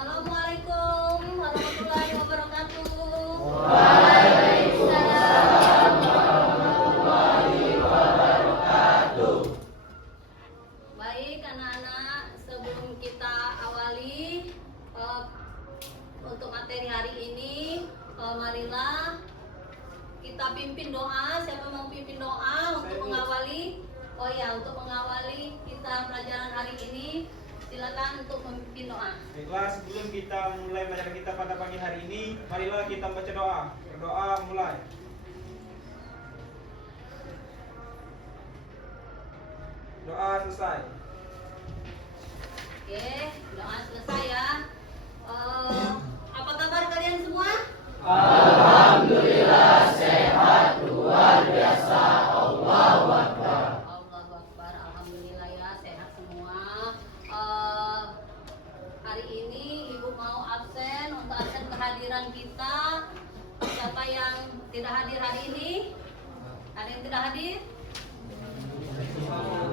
Assalamualaikum warahmatullahi wabarakatuh. Waalaikumsalam warahmatullahi wabarakatuh. Baik anak-anak, sebelum kita awali untuk materi hari ini, marilah kita pimpin doa. Siapa mau pimpin doa untuk mengawali? Oh ya, untuk mengawali kita pelajaran hari ini, silakan untuk memimpin doa. Baiklah, sebelum kita mulai pelajaran kita pada pagi hari ini, marilah kita baca doa. Berdoa mulai. Doa selesai. Oke, doa selesai ya. Apa kabar kalian semua? Alhamdulillah sehat luar biasa. Allahu Akbar. Allahu Akbar, alhamdulillah ya sehat semua. Hari ini Ibu mau absen untuk absen kehadiran kita. Siapa yang tidak hadir hari ini? Ada yang tidak hadir?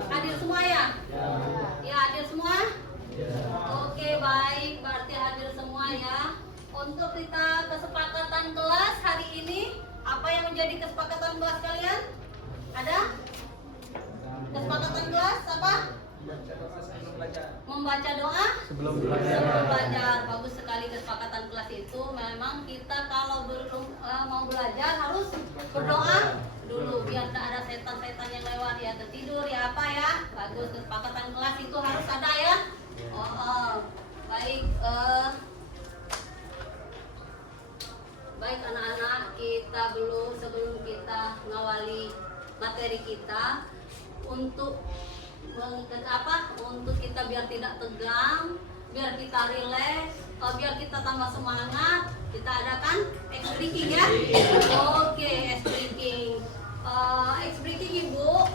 Hadir semua ya? Ya, hadir semua? Oke, baik, berarti hadir semua ya. Untuk kita kesepakatan kelas hari ini, apa yang menjadi kesepakatan kelas kalian? Ada? Kesepakatan kelas apa? Membaca doa sebelum belajar. Bagus sekali kesepakatan kelas itu. Memang kita kalau belum mau belajar harus berdoa dulu biar tidak ada setan-setan yang lewat ya, tertidur ya apa ya. Bagus, kesepakatan kelas itu harus ada ya. Baik. Baik anak-anak, kita sebelum kita mengawali materi kita untuk untuk kita biar tidak tegang, biar kita rileks, biar kita tambah semangat, kita adakan ice breaking ya. Oke, ice breaking. Ice breaking Ibu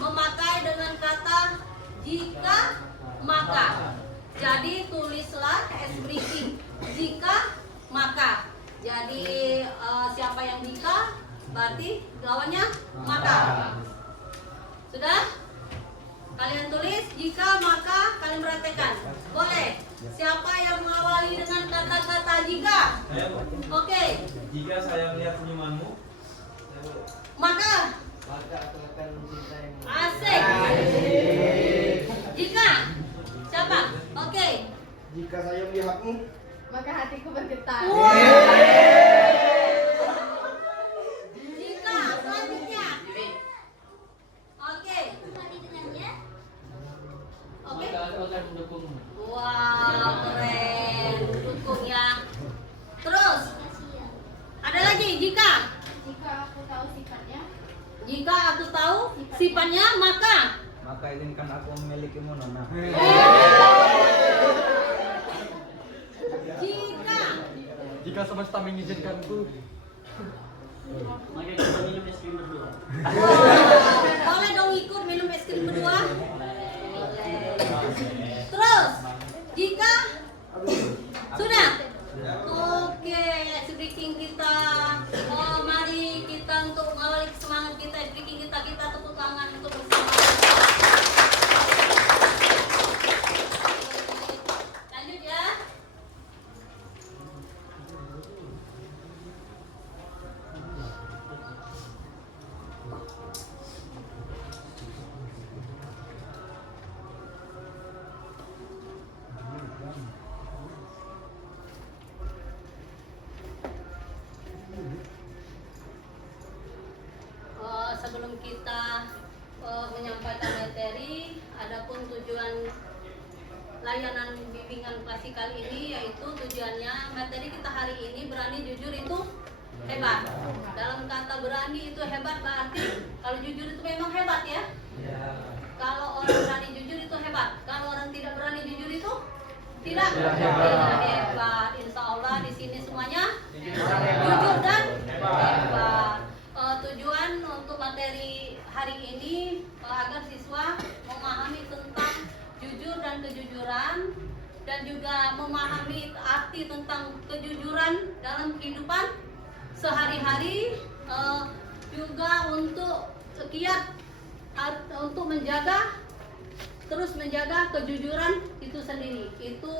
memakai dengan kata jika maka. Jadi tulislah ice breaking jika maka. Jadi siapa yang jika berarti lawannya maka. Sudah? Kalian tulis jika maka kalian praktekkan. Boleh. Siapa yang mengawali dengan kata-kata jika? Oke. Jika saya melihat senyumanmu, Maka Aku akan mencintaimu. asik. Jika siapa? Oke. jika saya melihatmu, Maka hatiku bergetar. Jika selanjutnya. Oke. Oke. Maka aku akan mendukungmu. Wow, keren. Dukung ya. Terus ada lagi jika. Jika aku tahu sifatnya, Jika aku tahu sifatnya maka. Maka izinkan aku memilikimu, Nona. Jika semesta mengizinkanku. Maka kita minum es krim berdua. boleh dong ikut minum es krim berdua. Terus jika sudah. Oke, speaking kita. Mari kita untuk mengawali semangat kita, speaking kita tepuk tangan untuk bersama. Lanjut ya. Sebelum kita menyampaikan materi, adapun tujuan layanan bimbingan klasik kali ini yaitu tujuannya materi kita hari ini berani jujur itu hebat. Dalam kata berani itu hebat berarti kalau jujur itu memang hebat ya. Kalau orang berani jujur itu hebat. Kalau orang tidak berani jujur itu tidak hebat. Insya Allah di sini semuanya jujur dan hebat. Tujuan untuk materi hari ini agar siswa memahami tentang jujur dan kejujuran dan juga memahami arti tentang kejujuran dalam kehidupan sehari-hari, juga untuk giat untuk terus menjaga kejujuran itu sendiri. Itu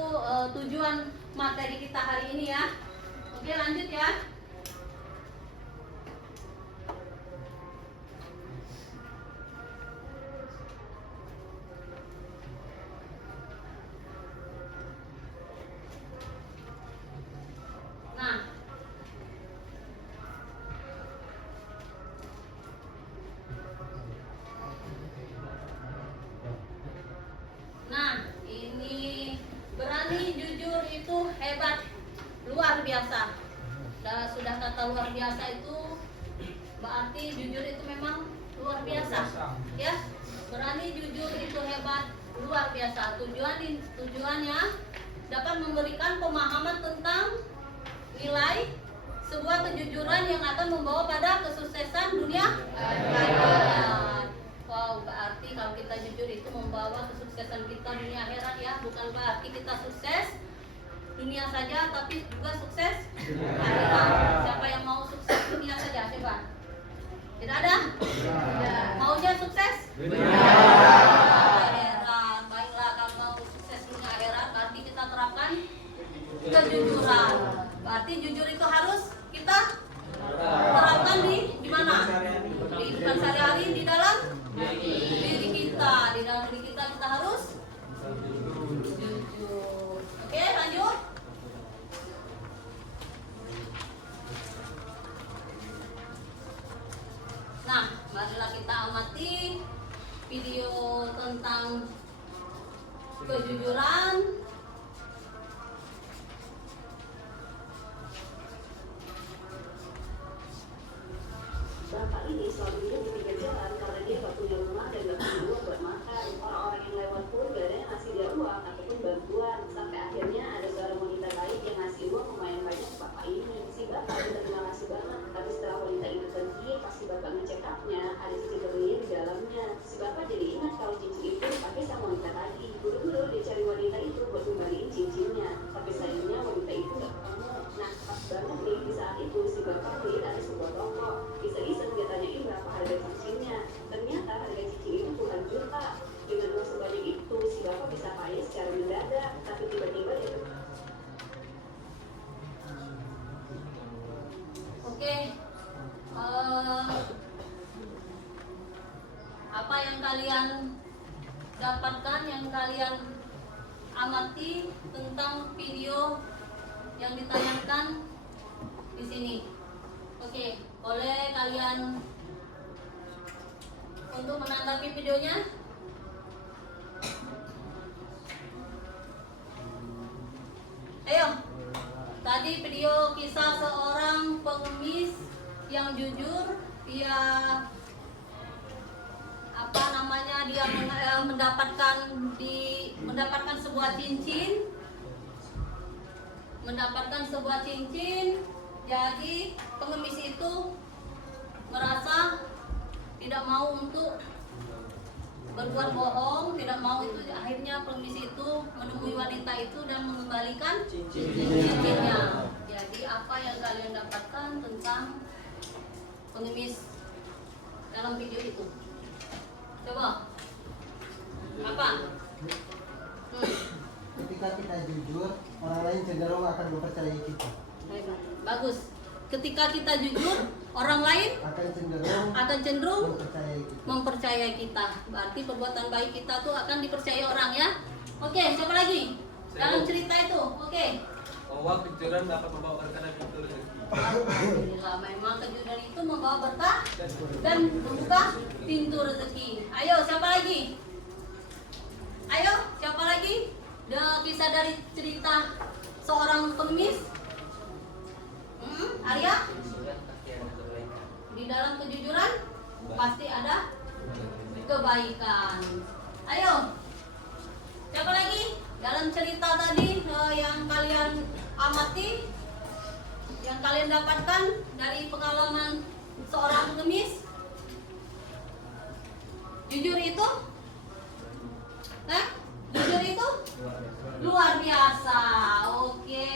tujuan materi kita hari ini ya. Oke, lanjut ya. Nah, ini berani jujur itu hebat, luar biasa. Sudah kata luar biasa itu berarti jujur itu memang luar biasa, ya. Berani jujur itu hebat, luar biasa. Tujuannya dapat memberikan pemahaman tentang nilai sebuah kejujuran yang akan membawa pada kesuksesan dunia akhirat. Wow, berarti kalau kita jujur itu membawa kesuksesan kita dunia akhirat ya. Bukan berarti kita sukses dunia saja, tapi juga sukses akhirat. Siapa yang mau sukses dunia saja? Coba. Tidak ada? Maunya sukses akhirat. Baiklah, kalau mau sukses dunia akhirat, berarti kita terapkan kejujuran. Berarti jujur itu harus kita terapkan di mana? Di kehidupan sehari-hari, di dalam diri kita. Di dalam diri kita harus jujur. Oke, lanjut. Nah, marilah kita amati video tentang kejujuran. Bapak ini selalu duduk di pinggir jalan karena dia gak punya rumah dan gak punya uang buat makan. Orang-orang yang lewat pun gak ada yang ngasih dia uang ataupun bantuan. Sampai akhirnya ada seorang wanita lain yang ngasih uang lumayan banyak ke bapak ini. Si bapak berterima kasih banget. Tapi setelah wanita itu pergi, pas si bapak ngecek upnya, ada cincin berlian di dalamnya. Si bapak jadi ingat kalau cincin itu dipakai sama wanita tadi. Buru-buru dia cari wanita itu buat kembaliin cincinnya. Tapi sayangnya wanita itu gak ketemu. Nah, pas banget nih di saat itu si bapak lihat ada sebuah toko. Iseng-iseng dia tanyain berapa harga cincinnya. Ternyata harga cincin itu puluhan juta. Dengan uang sebanyak itu si bapak bisa kaya secara mendadak. Tapi tiba-tiba dia Oke. Apa yang kalian dapatkan, yang kalian amati tentang video yang ditayangkan di sini? Oke, boleh kalian untuk menanggapi videonya? Ayo. Tadi video kisah seorang pengemis yang jujur, dia mendapatkan sebuah cincin. Jadi pengemis itu merasa tidak mau untuk berbuat bohong, tidak mau itu. Akhirnya pengemis itu menemui wanita itu dan mengembalikan cincinnya. Jadi apa yang kalian dapatkan tentang pengemis dalam video itu? Coba. Apa? Ketika kita jujur, orang lain cenderung akan mempercayai kita. Bagus. Ketika kita jujur, orang lain akan cenderung mempercayai kita. Berarti perbuatan baik kita tuh akan dipercayai orang ya. Oke, siapa lagi? Dalam cerita itu. Oke. Bahwa kejujuran dapat membawa berkah dan pintu rezeki. Alhamdulillah, memang kejujuran itu membawa berkah dan membuka pintu rezeki. Ayo, siapa lagi? Ayo, siapa lagi? Kisah dari cerita seorang pengemis. Arya? Di dalam kejujuran pasti ada kebaikan. Ayo, siapa lagi? Dalam cerita tadi yang kalian amati, yang kalian dapatkan dari pengalaman seorang pengemis, jujur itu, jujur itu luar biasa. Oke,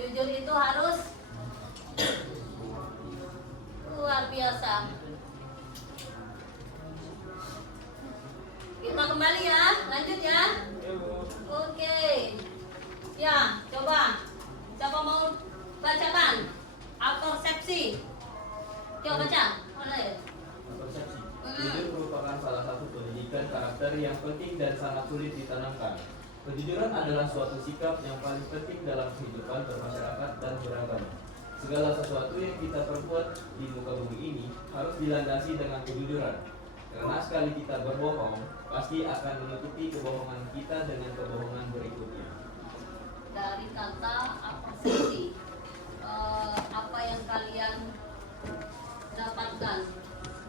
jujur itu harus luar biasa. Kita kembali ya, lanjut ya. Oke. sulit ditanamkan. Kejujuran adalah suatu sikap yang paling penting dalam kehidupan bermasyarakat dan beragama. Segala sesuatu yang kita perbuat di muka bumi ini harus dilandasi dengan kejujuran. Karena sekali kita berbohong, pasti akan menutupi kebohongan kita dengan kebohongan berikutnya. Dari kata apresiasi, apa yang kalian dapatkan?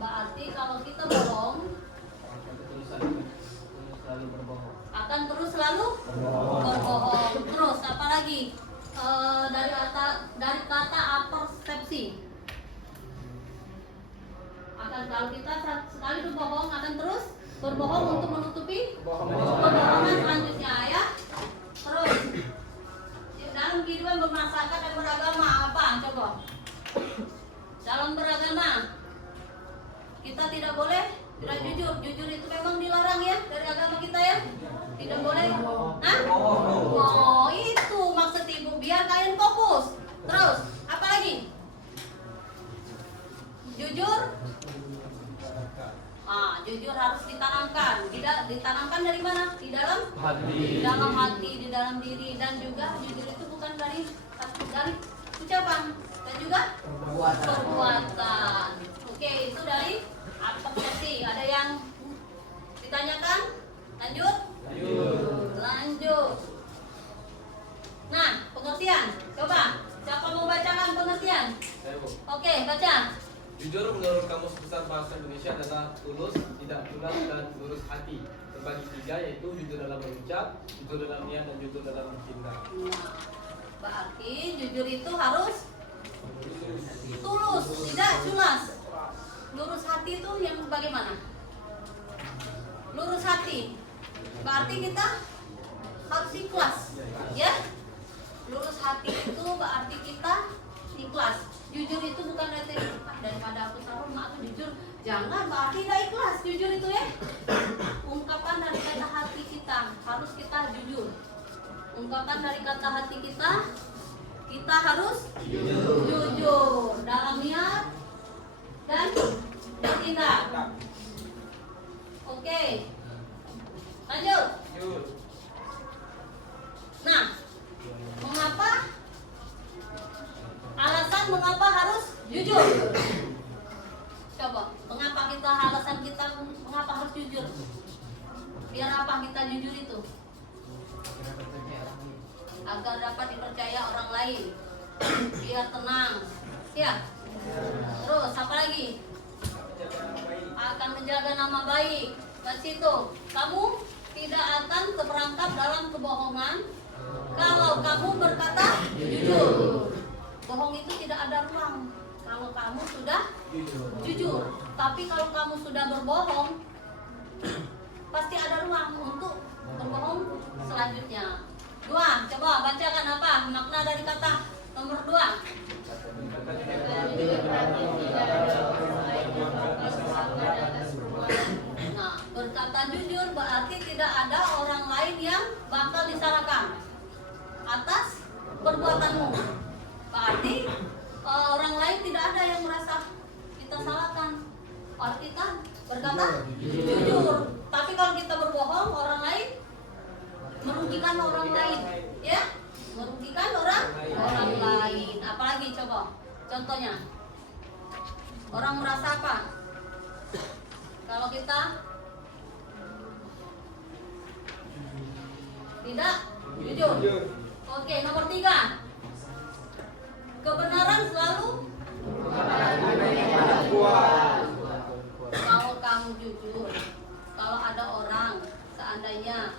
Berarti kalau kita bohong Selalu berbohong. akan terus selalu berbohong. Terus apa lagi? Dari kata apersepsi, akan kalau kita sekali berbohong akan terus berbohong untuk menutupi kebohongan selanjutnya ya. Terus dalam kehidupan bermasyarakat dan beragama apa? Coba. Dalam beragama kita tidak boleh tidak jujur. Jujur itu memang dilarang ya dari agama kita ya. Tidak boleh. Hah? Oh itu maksud ibu biar kalian fokus. Terus apa lagi? Jujur. Jujur harus ditanamkan. Tidak ditanamkan dari mana? Di dalam Hati. Di dalam hati, di dalam diri, dan juga jujur itu bukan dari ucapan dan juga perbuatan. Oke, itu dari apresiasi. Ada yang ditanyakan? Lanjut? Lanjut. Nah, pengertian. Coba, siapa mau bacakan pengertian? Saya Bu. Oke, baca. Jujur menurut Kamus Besar Bahasa Indonesia adalah tulus, tidak tulas, dan lurus hati. Terbagi tiga yaitu jujur dalam berucap, jujur dalam niat, dan jujur dalam bertindak. Nah, berarti jujur itu harus tulus, tidak culas. Lurus hati itu yang bagaimana? Lurus hati berarti kita harus ikhlas, ya. Lurus hati itu berarti kita ikhlas. Jujur itu bukan daripada aku tahu mak aku jujur, jangan, berarti tidak ikhlas. Jujur itu ya ungkapan dari kata hati kita, harus kita jujur. Ungkapan dari kata hati kita harus jujur dalam niat dan bertindak. Oke, lanjut. Nah, mengapa? Alasan mengapa harus jujur? Coba, alasan kita mengapa harus jujur? Biar apa kita jujur itu? Agar dapat dipercaya orang lain, biar tenang, ya. Terus apa lagi? Akan menjaga nama baik. Di situ, kamu tidak akan terperangkap dalam kebohongan kalau kamu berkata jujur. Bohong itu tidak ada ruang kalau kamu sudah jujur. Tapi kalau kamu sudah berbohong, pasti ada ruang untuk berbohong selanjutnya. 2, coba bacakan apa makna dari kata nomor 2. Nah, berkata jujur berarti tidak ada orang lain yang bakal disalahkan atas perbuatanmu. Berarti orang lain tidak ada yang merasa kita salahkan. Arti kan berkata jujur. Tapi kalau kita berbohong, orang lain merugikan orang lain, ya, merugikan orang lain. Apalagi coba contohnya, orang merasa apa kalau kita tidak jujur? Oke, nomor 3, kebenaran selalu kalau kamu jujur. Kalau ada orang seandainya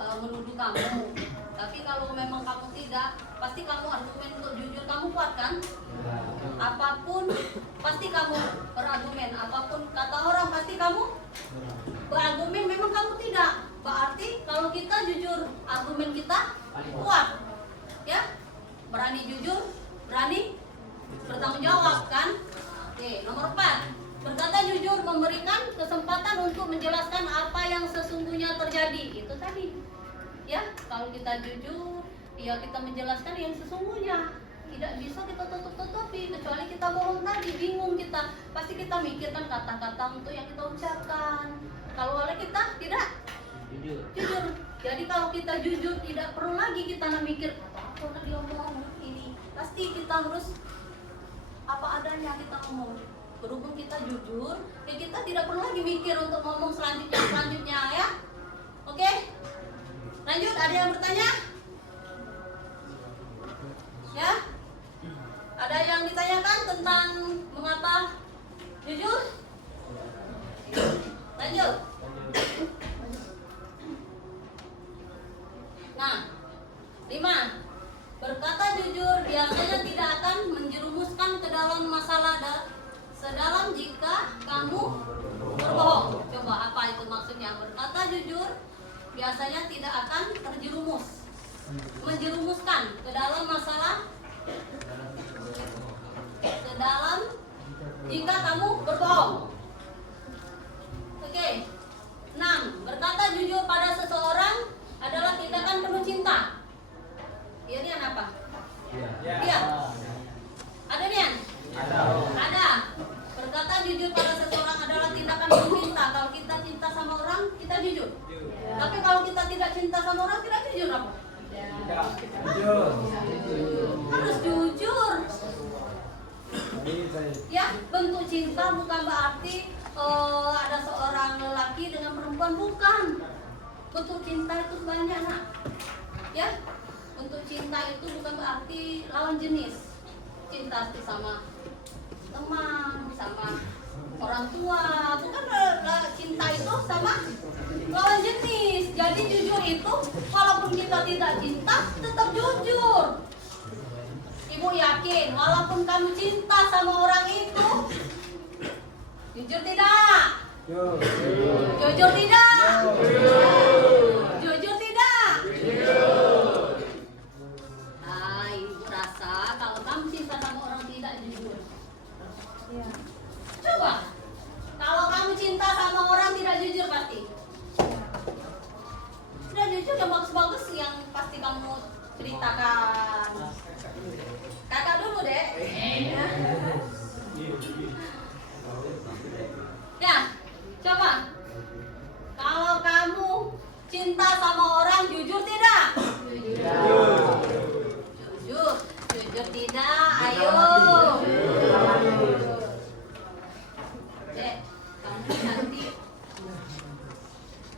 menuduh kamu, tapi kalau memang kamu tidak, pasti kamu argumen untuk jujur kamu kuat kan? Apapun pasti kamu berargumen, apapun kata orang pasti kamu berargumen. Memang kamu tidak, berarti kalau kita jujur argumen kita kuat, ya, berani jujur, berani bertanggung jawab kan? Oke, nomor 4, berkata jujur memberikan kesempatan untuk menjelaskan apa yang sesungguhnya terjadi. Itu tadi, ya, kalau kita jujur, ya kita menjelaskan yang sesungguhnya. Tidak bisa kita tutup-tutupi, kecuali kita bohong tadi, bingung kita. Pasti kita mikirkan kata-kata untuk yang kita ucapkan. Kalau oleh kita tidak Jujur. Jujur. Jadi kalau kita jujur, tidak perlu lagi kita mikir apa udah diomong ini. Pasti kita harus apa adanya kita ngomong. Berhubung kita jujur, ya kita tidak perlu lagi mikir untuk ngomong selanjutnya ya. Oke? Lanjut, ada yang bertanya? Ya? Ada yang ditanyakan tentang mengapa jujur? Lanjut. Nah, 5. Berkata jujur biasanya tidak akan menjerumuskan ke dalam masalah sedalam jika kamu berbohong. Coba apa itu maksudnya? Berkata jujur biasanya tidak akan menjerumuskan ke dalam masalah sedalam jika kamu berbohong. Oke. 6. Berkata jujur pada seseorang adalah tindakan penuh cinta. Iya, Nian apa? Iya. Ada Nian? Ada. Berkata jujur pada seseorang adalah tindakan penuh cinta. Kalau kita cinta sama orang, kita jujur. Tapi kalau kita tidak cinta sama orang, tidak jujur apa? Harus jujur. Ya, bentuk cinta bukan berarti ada seorang lelaki dengan perempuan, bukan. Bentuk cinta itu banyak, nak. Ya, bentuk cinta itu bukan berarti lawan jenis. Cinta itu sama teman, sama orang tua, bukan cinta itu sama lawan jenis. Jadi jujur itu, walaupun kita tidak cinta, tetap jujur. Ibu yakin, walaupun kamu cinta sama orang itu, jujur tidak? Jujur tidak? Jujur tidak? Nah, ibu rasa kalau kamu cinta sama orang tidak jujur. Coba, kalau kamu cinta sama orang tidak jujur pasti. Tidak jujur yang bagus-bagus yang pasti kamu ceritakan. Kakak dulu deh. Ya, coba. Kalau kamu cinta sama orang jujur tidak? Jujur. Jujur tidak? Ayo. Dek, kamu cantik.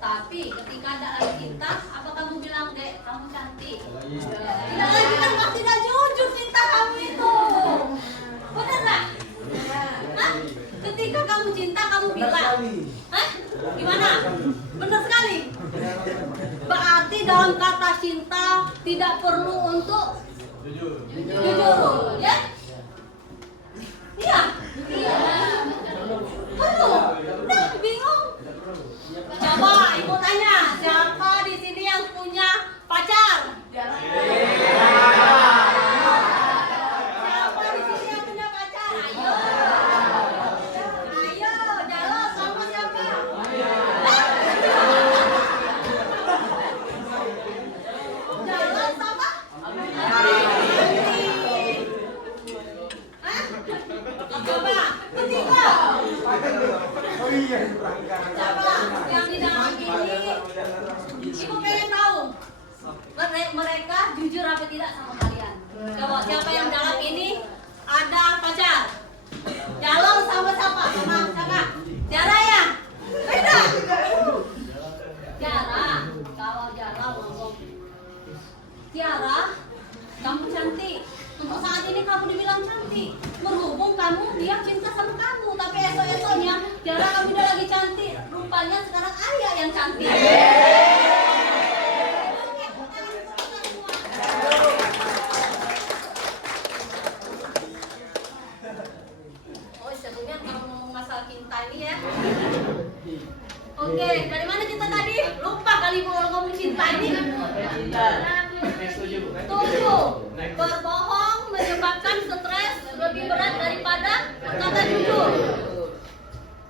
Tapi ketika ada lagi cinta, apa kamu bilang, Dek, kamu cantik? Tidak lagi kan pasti tidak jujur cinta kamu itu. Benar nggak? Hah? Ketika kamu cinta kamu bilang, hah? Gimana? Benar sekali. Berarti dalam kata cinta tidak perlu untuk jujur, ya? Iya. Perlu. Udah bingung. Coba ibu tanya, siapa di sini yang punya pacar? Siapa di sini yang punya pacar? Ayo. Ayo, jalan sama siapa? Jalan sama? Hah? Coba, ketiga. Coba, yang di dalam ini, ibu pengen tahu mereka jujur apa tidak sama kalian. Coba, siapa yang dalam ini ada pacar? Jalan sama siapa? Sama siapa? Tiara ya? Beda. Tiara, kalau Tiara ngomong, Tiara, kamu cantik. Untuk saat ini kamu dibilang cantik. Berhubung dia cinta sama kamu, tapi esok-esoknya Tiara kamu udah lagi cantik. Rupanya sekarang Ayah yang cantik. Oh, sebenarnya kalau ngomong masalah cinta ini ya. Oke, dari mana kita tadi? Lupa kali mau ngomong cinta ini. 7. Berbohong menyebabkan stres lebih berat daripada berkata jujur.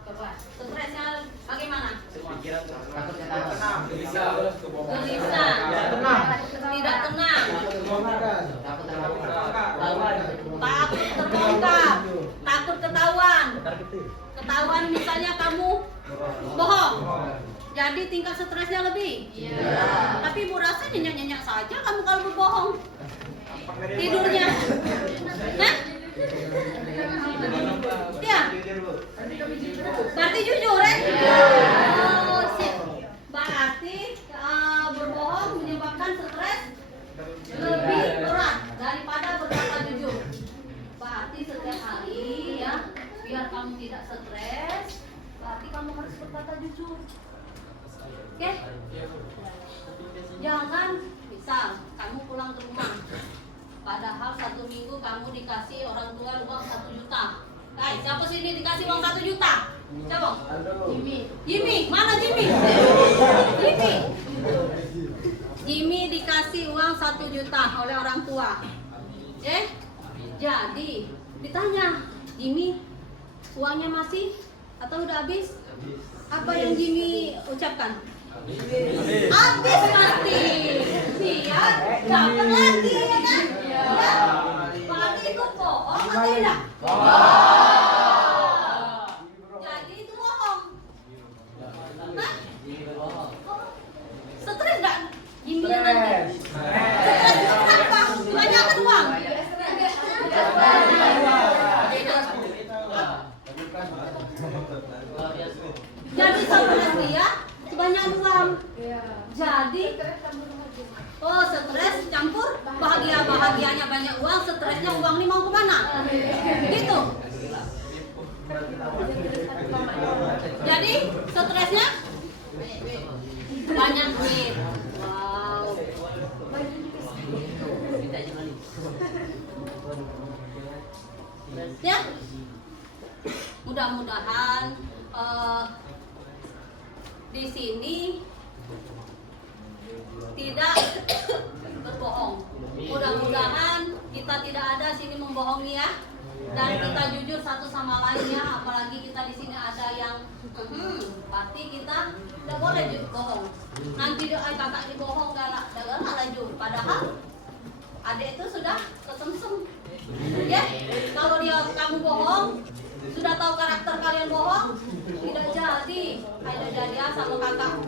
Coba, stresnya bagaimana? Gelisah, tidak tenang, takut terbongkar, takut ketahuan misalnya kamu bohong. Jadi tingkat stresnya lebih. Iya. Tapi ibu rasa nyenyak-nyenyak saja kamu kalau berbohong. Tidurnya. Hah? Ya. Berarti jujur ya? Oh, sip. Berarti berbohong menyebabkan stres lebih berat daripada berkata jujur. Berarti setiap hari ya, biar kamu tidak stres, berarti kamu harus berkata jujur. Oke? Jangan misal kamu pulang ke rumah, padahal 1 minggu kamu dikasih orang tua uang 1 juta. Guys, siapa sini dikasih uang 1 juta? Siapa? Jimmy, mana Jimmy? Jimmy dikasih uang 1 juta oleh orang tua. Jadi ditanya, Jimmy uangnya masih atau udah habis? Apa yang Jimmy ucapkan? Habis pasti. Iya, dapat lagi ya kan? Ya. Berarti itu bohong atau tidak? Jadi itu bohong. Hah? Stres nggak? Jimmy nanti. Stres kenapa? Kebanyakan uang. Jadi sama dia kebanyakan uang. Jadi stres campur bahagianya banyak uang, stresnya uang ini mau kemana? Gitu. Jadi stresnya banyak duit. Wow. Ya, mudah-mudahan di sini tidak berbohong. Mudah-mudahan kita tidak ada sini membohongi ya, dan kita jujur satu sama lain ya. Apalagi kita di sini ada yang pasti kita tidak boleh bohong. Nanti kakak dibohong galak lanjut. Padahal adik itu sudah kesemsem. Ya, kalau kamu bohong, sudah tahu karakter kalian bohong, tidak jadi. Ada jadi sama kakak.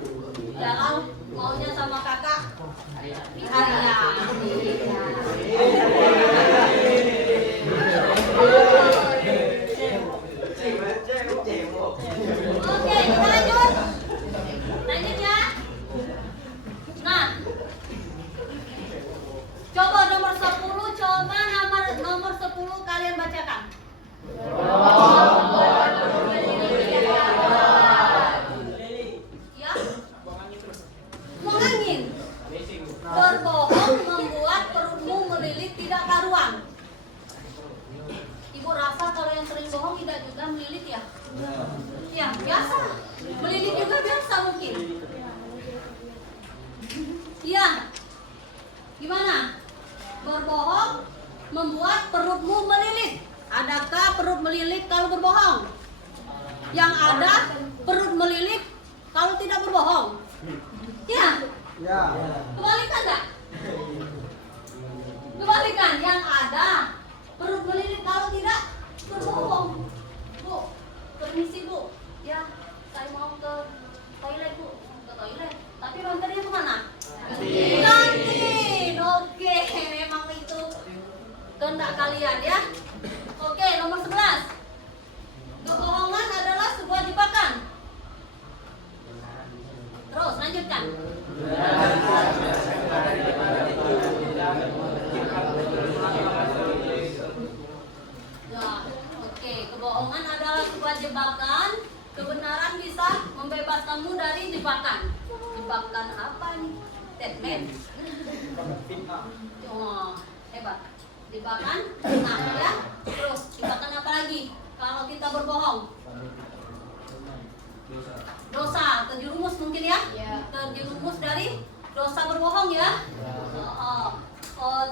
Jangan maunya sama kakak. Oke, kita lanjut. Lanjut ya. Nah, coba nomor 10, coba nomor 10 kalian bacakan. Ya. Buang angin. Berbohong membuat perutmu melilit tidak karuan. Ibu rasa kalau yang sering bohong tidak juga melilit ya? Ya, biasa. Melilit juga biasa mungkin. Iya. Gimana? Berbohong membuat perutmu melilit. Adakah perut melilit kalau berbohong? Yang ada perut melilit kalau tidak berbohong. Ya. Ya. Kebalikan enggak? Kebalikan, yang ada perut melilit kalau tidak berbohong. Bu, permisi Bu. Ya, saya mau ke toilet Bu. Ke toilet. Tapi ronternya kemana? Kantin. Oke, memang itu kehendak kalian ya. Oke, nomor 11. Kebohongan adalah sebuah jebakan. Terus lanjutkan. Ya, oke. Kebohongan adalah sebuah jebakan. Kebenaran bisa membebaskanmu dari jebakan. Jebakan apa nih? Deadman. Oh, hebat. Jebakan, nah ya. Terus jebakan apa lagi? Kalau kita berbohong, dosa, terjerumus mungkin ya? Terjerumus dari dosa berbohong ya?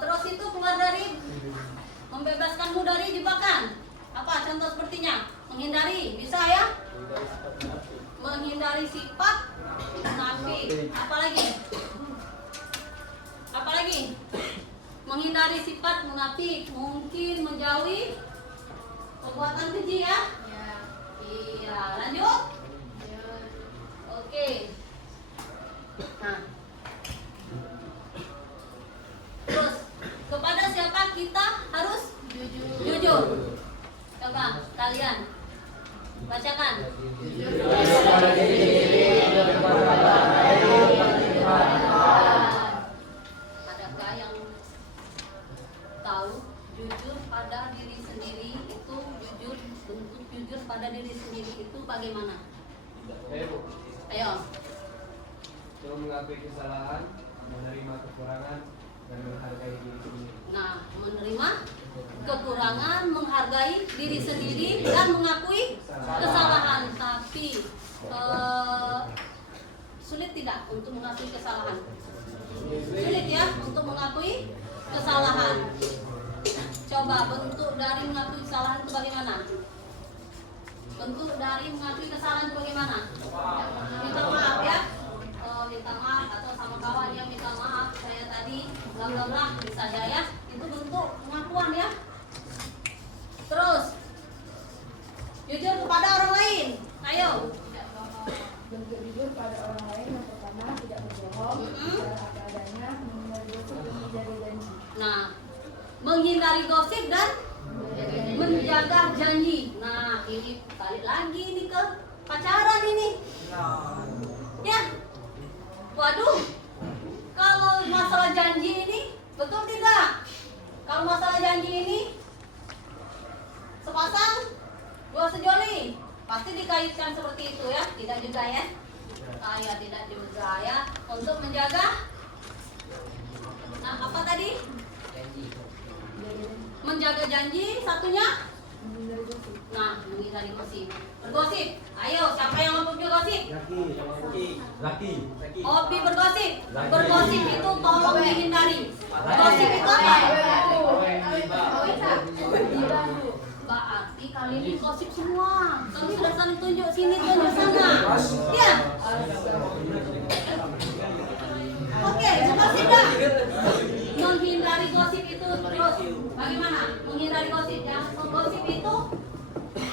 Terus itu keluar dari, membebaskanmu dari jebakan. Apa contoh sepertinya? Menghindari, bisa ya? Menghindari sifat munafik. Apalagi? Menghindari sifat munafik, mungkin menjauhi perbuatan keji ya? Iya, lanjut. Oke. bagaimana? Bu. Ayo. Yang mengakui kesalahan, menerima kekurangan, dan menghargai diri sendiri. Nah, menerima kekurangan, menghargai diri sendiri, dan mengakui kesalahan. Tapi sulit tidak untuk mengakui kesalahan? Sulit ya untuk mengakui kesalahan. Coba bentuk dari mengakui kesalahan itu bagaimana? Bentuk dari mengakui kesalahan itu bagaimana? Minta maaf ya. Minta maaf atau sama kawan yang minta maaf, saya tadi bla bla bla, bisa aja ya. Itu bentuk pengakuan ya. Terus jujur kepada orang lain. Ayo. Bentuk jujur pada orang lain yang pertama tidak berbohong, bicara apa adanya, menghindari gosip dan menjaga janji. Nah, menghindari gosip dan menjaga janji. Nah, ini balik lagi nih ke pacaran ini. Ya. Waduh. Kalau masalah janji ini betul tidak? Kalau masalah janji ini sepasang dua sejoli. Pasti dikaitkan seperti itu ya, tidak juga ya? Ya tidak juga ya. Untuk menjaga, nah apa tadi? Menjaga janji, satunya? Nah, menghindari gosip. Bergosip. Ayo, siapa yang mau bergosip? Laki. Hobi bergosip. Bergosip itu tolong dihindari. Gosip itu apa? Berarti kali ini gosip semua. Kamu sudah saling tunjuk sini, tunjuk sana. Ya. Oke, suka tidak? Menghindari gosip itu terus bagaimana? Menghindari gosip ya. Gosip itu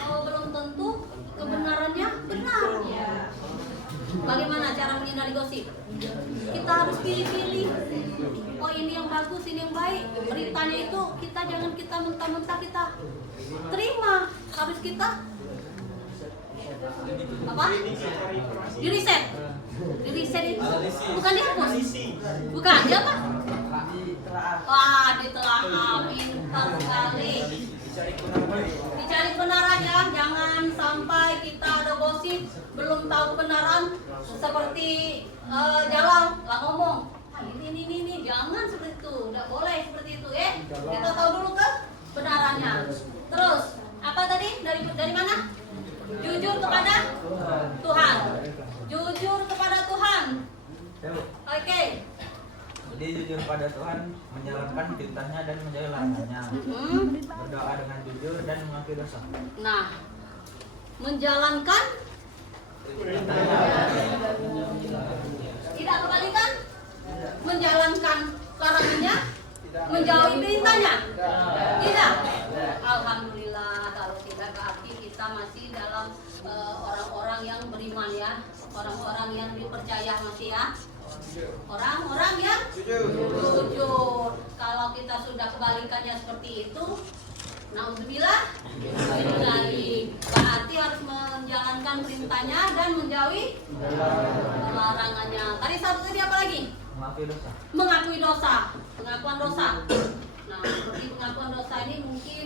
belum tentu kebenarannya benar. Bagaimana cara menghindari gosip? Kita harus pilih-pilih. Oh ini yang bagus, ini yang baik. Beritanya itu kita jangan kita mentah-mentah kita terima. Harus kita apa? Diriset. Diriset itu bukan dihapus. Bukan ya Pak? Wah ditelaah, pintar sekali. Dicari kebenaran ya, jangan sampai kita ada gosip belum tahu kebenaran seperti Jalal lah ngomong ini jangan seperti itu, tidak boleh seperti itu ya. Kita tahu dulu kebenarannya. Terus apa tadi dari mana? Jujur kepada Tuhan. Jujur kepada Tuhan. Oke. Jadi jujur pada Tuhan, menjalankan perintahnya dan menjaga larangannya. Berdoa dengan jujur dan mengakui dosa. Nah, menjalankan tidak kebalikan, menjalankan larangannya, menjauhi perintahnya. Tidak. Alhamdulillah kalau tidak berarti kita masih dalam orang-orang yang beriman ya, orang-orang yang dipercaya masih ya. Orang-orang yang jujur. Kalau kita sudah kebalikannya seperti itu, naudzubillah, berarti harus menjalankan perintahnya dan menjauhi larangannya. Tadi satu tadi apa lagi? Mengakui dosa. Mengakui dosa, pengakuan dosa. Nah, seperti pengakuan dosa ini mungkin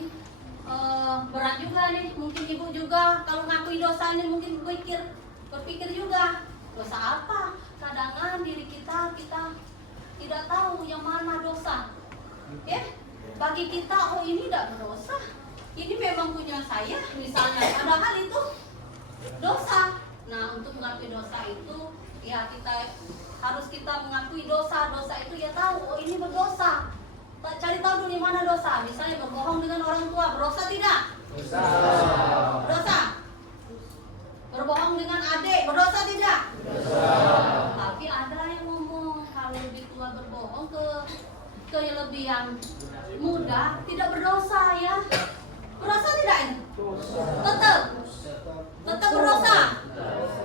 berat juga nih. Mungkin ibu juga kalau ngakui dosanya mungkin berpikir juga dosa apa. Kadang diri kita tidak tahu yang mana dosa. Ya, bagi kita oh ini tidak berdosa. Ini memang punya saya misalnya. Padahal itu dosa. Nah, untuk mengakui dosa itu ya harus kita mengakui dosa itu ya tahu oh ini berdosa. Cari tahu dulu di mana dosa. Misalnya berbohong dengan orang tua, berdosa tidak? Berdosa. Berbohong dengan adik, berdosa tidak? Tapi ada yang ngomong kalau lebih tua berbohong ke lebih yang muda tidak berdosa ya. Berdosa tidak ini? Tetap berdosa.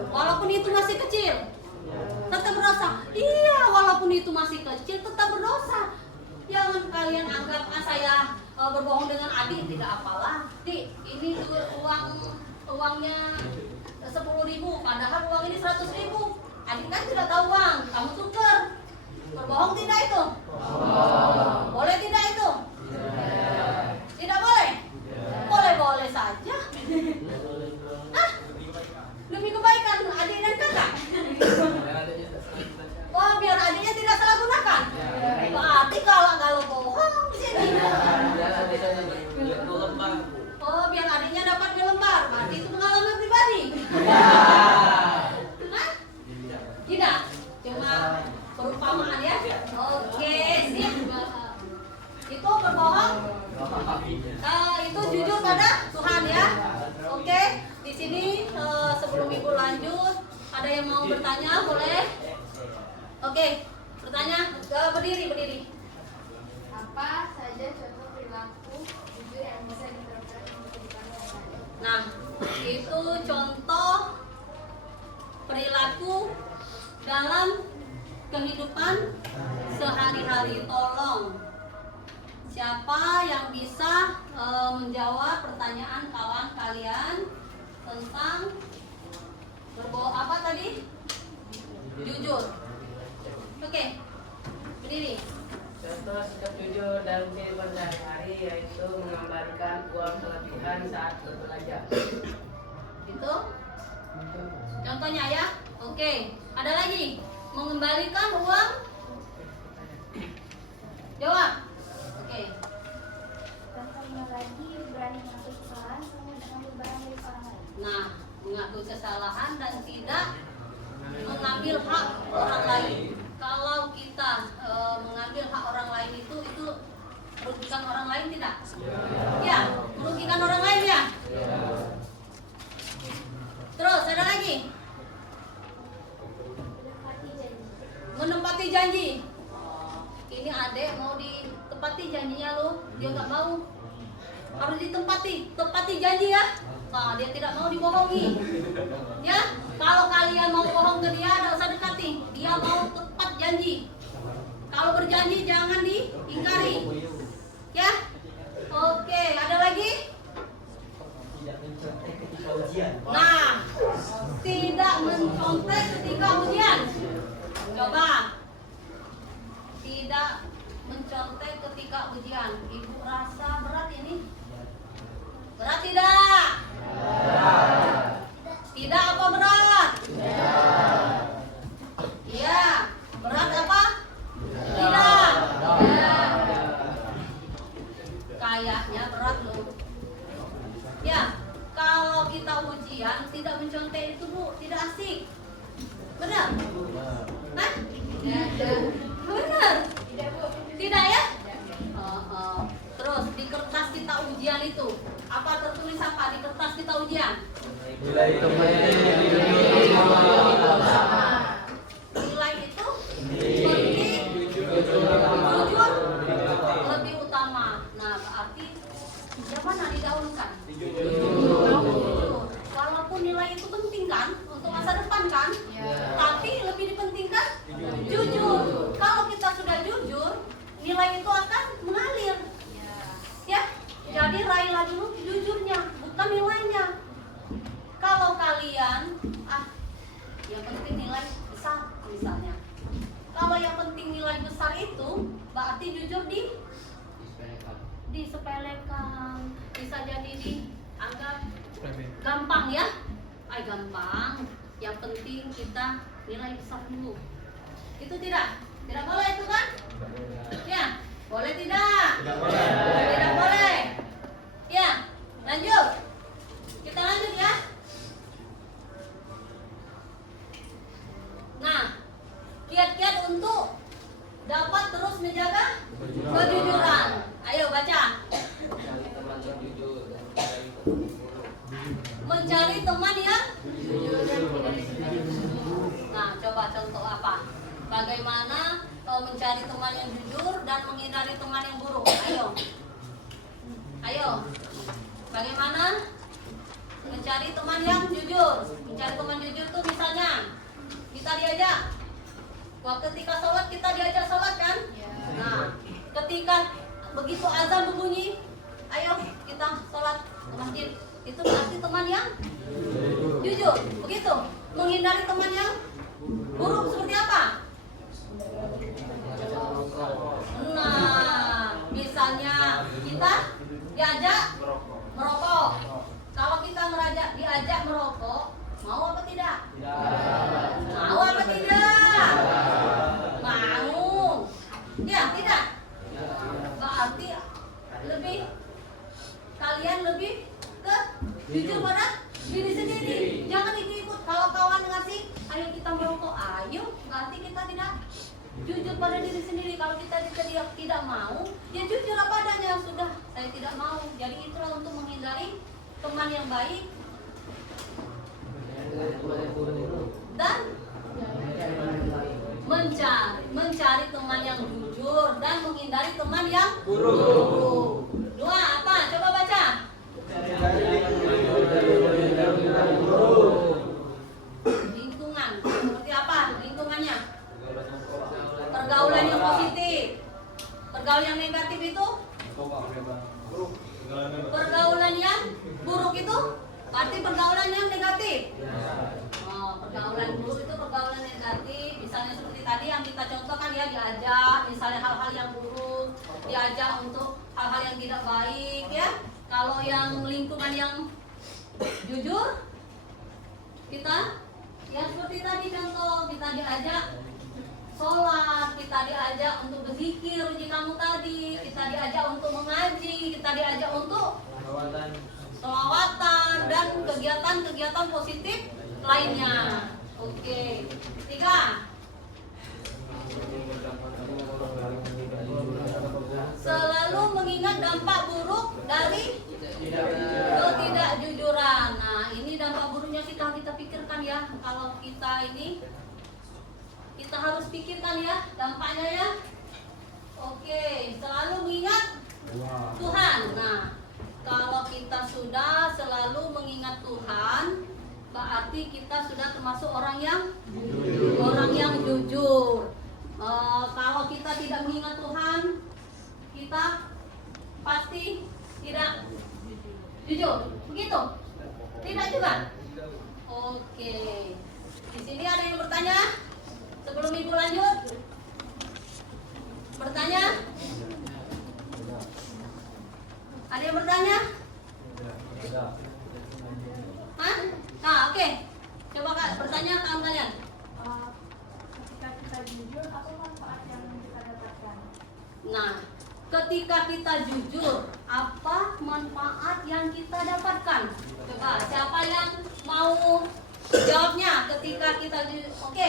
Walaupun itu masih kecil. Tetap berdosa. Iya, walaupun itu masih kecil tetap berdosa. Jangan kalian anggap saya berbohong dengan adik tidak apalah. Dik, ini uangnya 10.000, padahal uang ini 100.000. Adik kan tidak tahu uang, kamu tuker. Berbohong tidak itu? Boleh tidak itu? Tidak boleh? Boleh-boleh saja. Ada yang mau bertanya boleh? Oke, bertanya. Berdiri. Apa saja contoh perilaku jujur yang bisa diterapkan untuk kehidupan sehari-hari? Nah, itu contoh perilaku dalam kehidupan sehari-hari. Tolong, siapa yang bisa menjawab pertanyaan kawan kalian tentang berbohong apa tadi? Jujur. Oke, berdiri. Contoh sikap jujur dalam kehidupan sehari-hari yaitu mengembalikan uang kelebihan saat berbelanja. Itu contohnya ya. Oke, ada lagi mengembalikan uang. Jawab. Oke. Contohnya lagi berani mengaku kesalahan sama mengambil barang milik orang lain. Nah, mengaku kesalahan dan tidak mengambil hak orang lain. Kalau kita mengambil hak orang lain itu merugikan orang lain tidak? Ya, merugikan orang lain ya. Terus ada lagi menempati janji. Ini adek mau ditepati janjinya lo, dia nggak mau. Harus tepati janji ya. Nah, dia tidak mau dibohongi. Ya, kalau kalian mau bohong ke dia, tidak usah dekati. Dia mau tepat janji. Kalau berjanji jangan diingkari. Ya, oke. Ada lagi? Nah, tidak mencontek ketika ujian. Coba. Tidak mencontek ketika ujian. Ibu rasa berat ini? Berat tidak? Tidak apa berat? Iya. Berat apa? Tidak. Kayaknya berat loh. Ya, kalau kita ujian tidak mencontek itu Bu, tidak asik. Benar? Hah? Benar? Tidak ya? Terus di kertas kita ujian itu apa tertulis apa di kertas kita ujian? Nilai temannya Nilai itu penting, jujur lebih utama. Nah, berarti yang mana didahulukan? Jujur. Walaupun nilai itu penting kan untuk masa depan kan, tapi lebih dipentingkan jujur. Kalau kita sudah jujur, nilai itu akan mengalir. Ya, jadi raihlah dulu jujurnya, bukan nilainya. Kalau kalian, yang penting nilai besar misalnya. Kalau yang penting nilai besar itu, berarti jujur disepelekan. Bisa jadi dianggap gampang ya. Gampang. Yang penting kita nilai besar dulu. Itu tidak? Tidak boleh itu kan? Ya, boleh tidak? Tidak boleh. Ya, lanjut. Kita lanjut ya. Nah, kiat-kiat untuk dapat terus menjaga kejujuran. Ayo baca. Mencari teman yang Nah, coba contoh apa? Bagaimana mencari teman yang jujur dan menghindari teman yang buruk? Ayo. Bagaimana mencari teman yang jujur? Mencari teman jujur tuh misalnya kita diajak. Ketika sholat kita diajak sholat kan? Nah, ketika begitu azan berbunyi, ayo kita sholat ke masjid. Itu berarti teman yang jujur. Begitu. Menghindari teman yang buruk seperti apa? Nah, misalnya kita diajak merokok. Kalau kita diajak merokok, mau apa tidak? Mau apa tidak? Mau. Ya, tidak. Berarti kalian lebih ke jujur pada diri sendiri. Jangan ikut. Kalau kawan ngasih, ayo kita merokok, ayo. Berarti kita tidak jujur pada diri sendiri. Kalau kita tidak mau, ya jujur apa adanya. Sudah, saya tidak mau. Jadi itulah untuk menghindari teman yang baik dan mencari teman yang jujur dan menghindari teman yang buruk. 2 apa? Coba baca. Lingkungan. Seperti apa lingkungannya? Pergaulan yang positif. Pergaulan yang negatif itu? Pergaulan yang buruk itu? Berarti pergaulan yang negatif. Pergaulan buruk itu pergaulan negatif. Misalnya seperti tadi yang kita contohkan ya, diajak misalnya hal-hal yang buruk, diajak untuk hal-hal yang tidak baik ya. Kalau yang lingkungan yang jujur, kita ya seperti tadi contoh, kita diajak sholat, kita diajak untuk berzikir uji kamu tadi, kita diajak untuk mengaji, kita diajak untuk selawatan dan kegiatan-kegiatan positif lainnya. Oke. 3. Selalu mengingat dampak buruk dari ketidakjujuran. Nah, ini dampak buruknya kita pikirkan ya. Kalau kita ini kita harus pikirkan ya dampaknya ya. Oke, selalu mengingat Tuhan. Nah, kalau kita sudah selalu mengingat Tuhan, berarti kita sudah termasuk orang yang jujur. Kalau kita tidak mengingat Tuhan, kita pasti tidak jujur. Begitu? Tidak juga? Oke. Di sini ada yang bertanya? Sebelum Ibu lanjut? Bertanya? Ada yang bertanya? Hah? Nah, oke. Coba Kak, bertanya kawan kalian. Ketika kita jujur, apa manfaat yang kita dapatkan? Nah, ketika kita jujur, apa manfaat yang kita dapatkan? Coba, siapa yang mau jawabnya ketika kita jujur? Oke.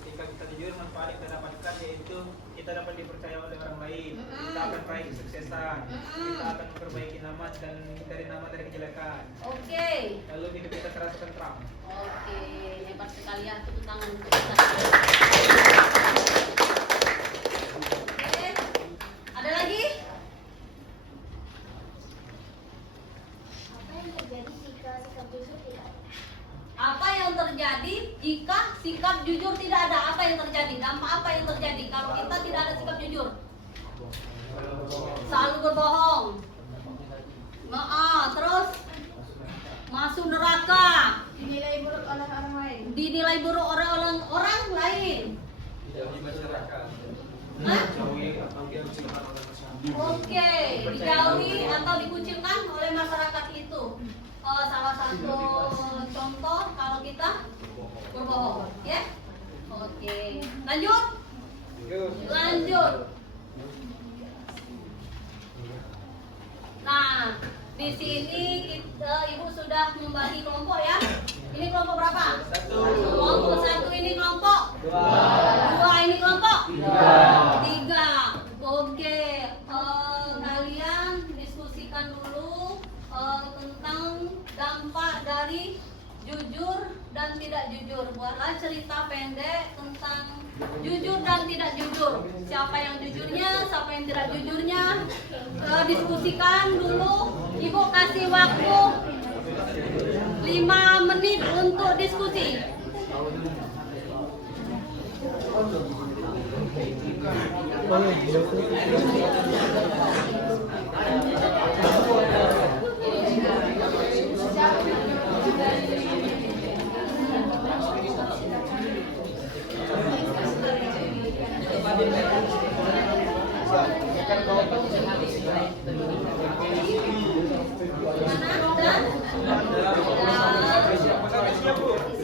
Ketika kita jujur, manfaat yang kita dapatkan yaitu kita dapat dipercaya oleh orang lain, kita akan meraih kesuksesan, kita akan memperbaiki nama dan dari nama dari kejelekan. Oke. Lalu hidup kita terasa tentram. Oke, hebat sekali ya, tepuk tangan untuk kita. Oke, ada lagi? Apa yang terjadi jika sikap jujur tidak ada? Apa yang terjadi jika sikap jujur tidak ada? Apa yang terjadi? Dampak apa yang terjadi kalau kita tidak ada sikap jujur? Selalu berbohong. Terus masuk neraka. Dinilai buruk oleh orang lain. Dinilai buruk oleh orang lain. Tidak di masyarakat. Hah? Atau dikucilkan oleh masyarakat. Oke, dijauhi atau dikucilkan oleh masyarakat itu. Salah satu contoh kalau kita berbohong, ya. Oke, lanjut. Nah, di sini Ibu sudah membagi kelompok ya. Ini kelompok berapa? 1. Kelompok 1 ini kelompok 2 ini kelompok 3. Oke, kalian diskusikan dulu tentang dampak dari jujur dan tidak jujur. Buatlah cerita pendek tentang jujur dan tidak jujur. Siapa yang jujurnya, siapa yang tidak jujurnya. Diskusikan dulu. Ibu kasih waktu 5 menit untuk diskusi.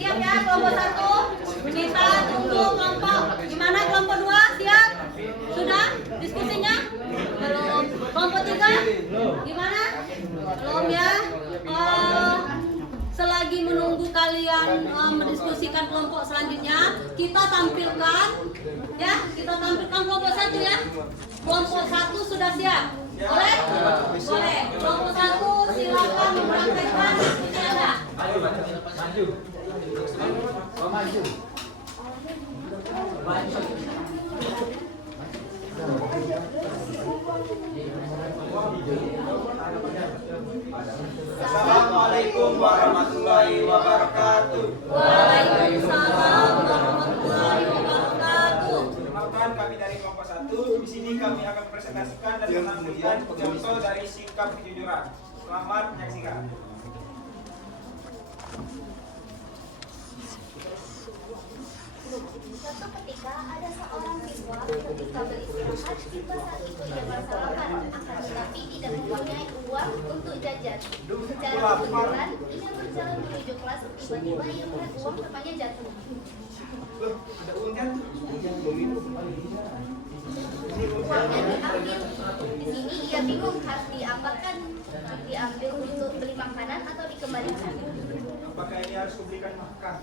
Siap ya kelompok 1. Kita tunggu kelompok. Gimana kelompok 2? Siap? Sudah diskusinya? Belum. Kelompok 3? Gimana? Belum ya? Selagi menunggu kalian mendiskusikan kelompok selanjutnya, kita tampilkan ya, kita tampilkan kelompok 1 ya. Kelompok 1 sudah siap? Boleh? Boleh. Kelompok 1 silakan mempraktekkan diskusi Anda. maju. Assalamualaikum warahmatullahi wabarakatuh. Waalaikumsalam warahmatullahi wabarakatuh. Perkenalkan, kami dari kelompok 1. Di sini kami akan presentasikan dan menampilkan contoh dari sikap kejujuran. Selamat menyaksikan. Suatu ketika ada seorang siswa ketika beristirahat di saat itu ia merasakan akan tetapi tidak mempunyai uang untuk jajan. Secara kebetulan ia berjalan menuju kelas, tiba-tiba ia melihat uang rupanya jatuh. Ada uang jatuh. Uangnya diambil. Di sini ia bingung harus diapakan, diambil untuk beli makanan atau dikembalikan. Apakah ini harus kuberikan makan?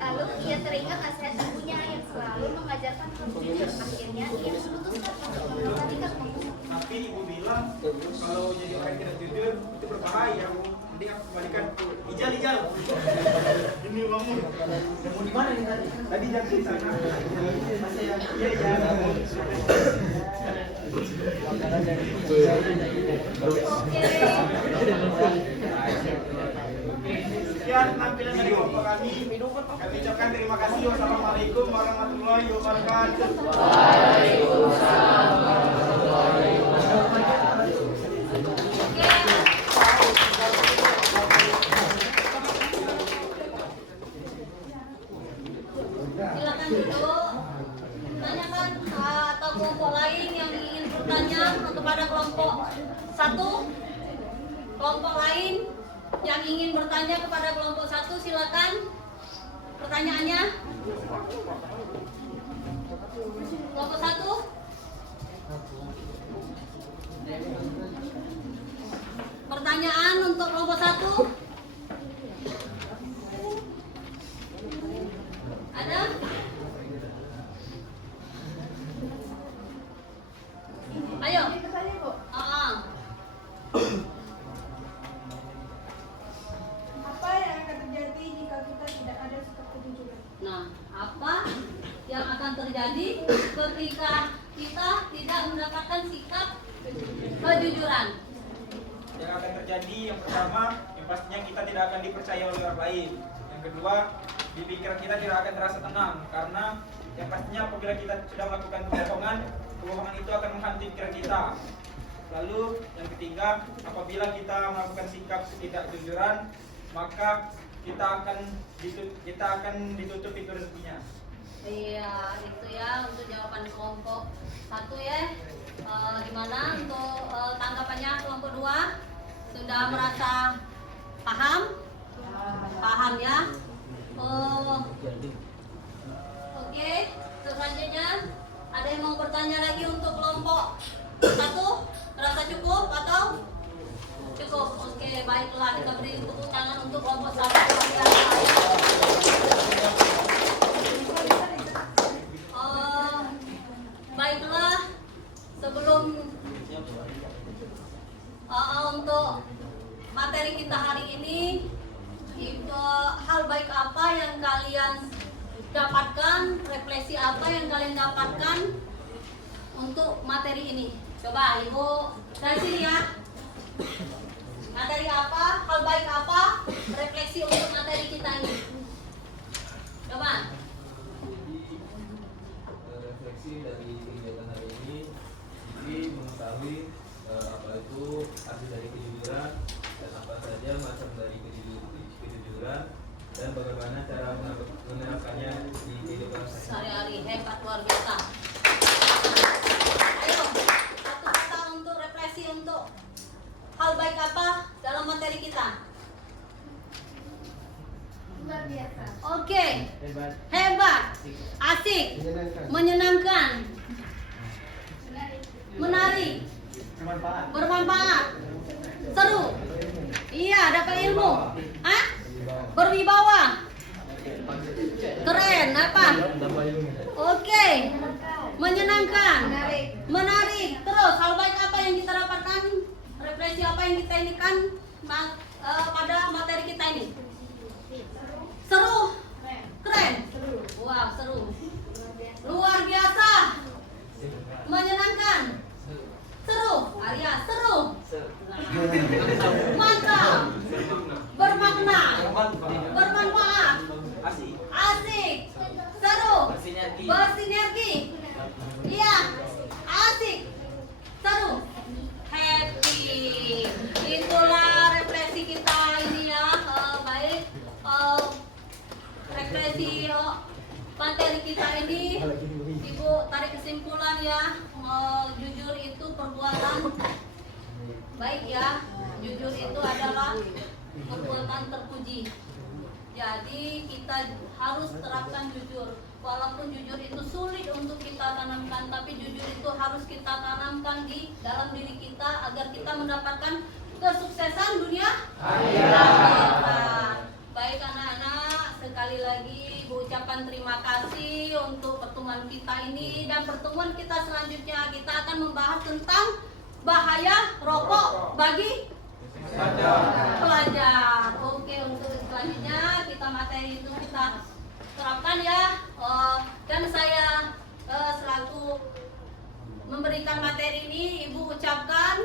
Lalu ia teringat nasihat ibunya yang selalu mengajarkan untuk jujur. Akhirnya ia memutuskan untuk mengembalikan uang. Tapi ibu bilang kalau jadi orang yang tidak jujur itu berbahaya. Mending aku kembalikan. Ijal. Ini uangmu. Mau di mana nih tadi? Tadi jatuh di sana. Iya. Sekian penampilan dari kelompok kami. Kami ucapkan terima kasih. Wassalamualaikum warahmatullahi wabarakatuh. Waalaikumsalam warahmatullahi wabarakatuh. Silakan dulu. Tanyakan atau kelompok lain yang ingin bertanya kepada kelompok 1. Kelompok lain yang ingin bertanya kepada kelompok 1, silakan. Pertanyaannya. Kelompok 1. Pertanyaan untuk kelompok 1. Ada? Ayo. Apa yang akan terjadi jika kita tidak ada sikap kejujuran? Nah, apa yang akan terjadi ketika kita tidak mendapatkan sikap kejujuran? Yang akan terjadi yang pertama, yang pastinya kita tidak akan dipercaya oleh orang lain. Yang kedua, di pikiran kita tidak akan terasa tenang karena yang pastinya apabila kita sudah melakukan kebohongan itu akan menghantui pikiran kita. Lalu yang ketiga, apabila kita melakukan sikap ketidakjujuran, maka kita akan ditutup pintu rezekinya. Iya, itu ya untuk jawaban kelompok 1 ya. Gimana untuk tanggapannya kelompok 2? Sudah merasa paham? Paham ya? Oke, selanjutnya ada yang mau bertanya lagi untuk kelompok 1? Merasa cukup atau cukup? Oke, baiklah, kita beri tepuk tangan untuk kelompok 1. Baiklah, sebelum untuk materi kita hari ini, itu hal baik apa yang kalian dapatkan, refleksi apa yang kalian dapatkan untuk materi ini? Coba Ibu dari sini ya. Materi apa, hal baik apa, refleksi untuk materi kita ini? Coba. Refleksi dari kegiatan hari ini, jadi mengetahui apa itu arti dari kejujuran dan apa saja macam dari kejujuran dan bagaimana cara menerapkannya di kehidupan Sehari-hari. Hebat, luar biasa. Ayo, satu kata untuk refleksi untuk hal baik apa dalam materi kita? Luar biasa. Oke. Hebat. Asik. Menyenangkan. Menarik. Bermanfaat. Seru. Iya, dapat ilmu. Hah? Berwibawa. Keren, apa? Oke. Menyenangkan. Menarik. Terus hal baik apa yang kita dapatkan? Refleksi apa yang kita inikan pada materi kita ini? Seru? Keren? Wah, seru. Luar biasa. Menyenangkan. Seru. Arya, seru. Mantap. Bermakna. Bermanfaat. Asik. Seru. Bersinergi. Iya. Asik. Seru. Happy. Itulah refleksi kita ini ya. Baik. Refleksi materi kita ini. Ibu tarik kesimpulan ya. Jujur itu perbuatan baik ya. Jujur itu adalah perbuatan terpuji. Jadi kita harus terapkan jujur. Walaupun jujur itu sulit untuk kita tanamkan, tapi jujur itu harus kita tanamkan di dalam diri kita agar kita mendapatkan kesuksesan dunia akhirat. Baik anak-anak, sekali lagi Ibu ucapkan terima kasih untuk pertemuan kita ini, dan pertemuan kita selanjutnya kita akan membahas tentang bahaya rokok bagi pelajar. Oke, untuk selanjutnya kita materi itu kita terapkan ya. Dan saya selaku memberikan materi ini, Ibu ucapkan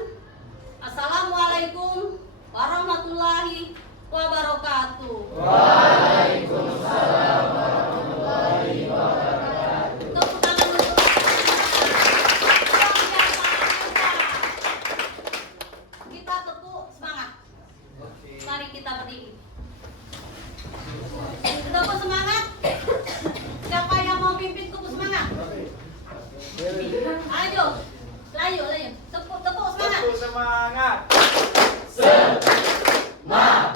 Assalamualaikum warahmatullahi wabarakatuh. Waalaikumsalam warahmatullahi wabarakatuh. Tepuk tangan untuk kita tepuk semangat. Mari kita berdiri. Tepuk semangat. Siapa yang mau pimpin tepuk semangat? Ayo. Layu. Tepuk semangat. Tepuk semangat. Semangat.